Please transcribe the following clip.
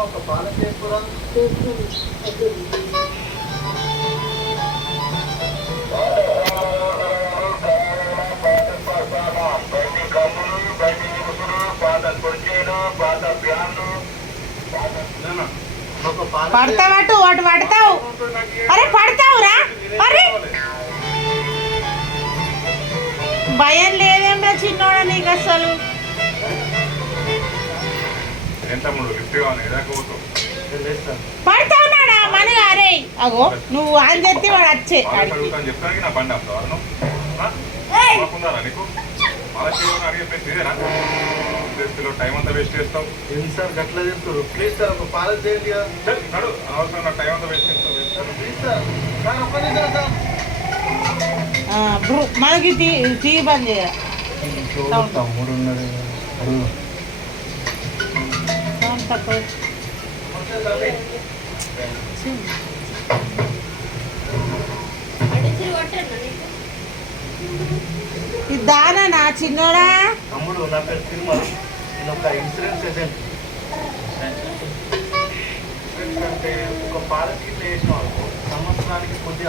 ఒక పాల చేసుకురా. పడతావటు వాటి పడతావు. అరే పడతావురా. అరే భయం లేదేమ్రా చిన్నోడా నీకు అసలు. పడతావున్నాడా మన అరే అగో నువ్వు అని చెప్తే వాడు వచ్చే టైం అంతా వేస్ట్ చేస్తావు. సార్ గట్లా చెప్తారు. ప్లీజ్ సార్ ఒక పాల చేయండి. అనవసరంగా టైం అంతా వేస్ట్ చేస్తావు. Please sir. సార్ ఒక్క నిమిషం సార్. మనకి టీవీ బంద్ చేయాలి. తమ్ముడున్నది తక్కువ దానా నా చిన్నోడా. తమ్ముడు నా పేరు తిరుమల. నేను ఒక ఇన్సూరెన్స్ ఏజెంట్. అంటే ఒక పాలసీ వేసిన సంవత్సరానికి కొద్దిగా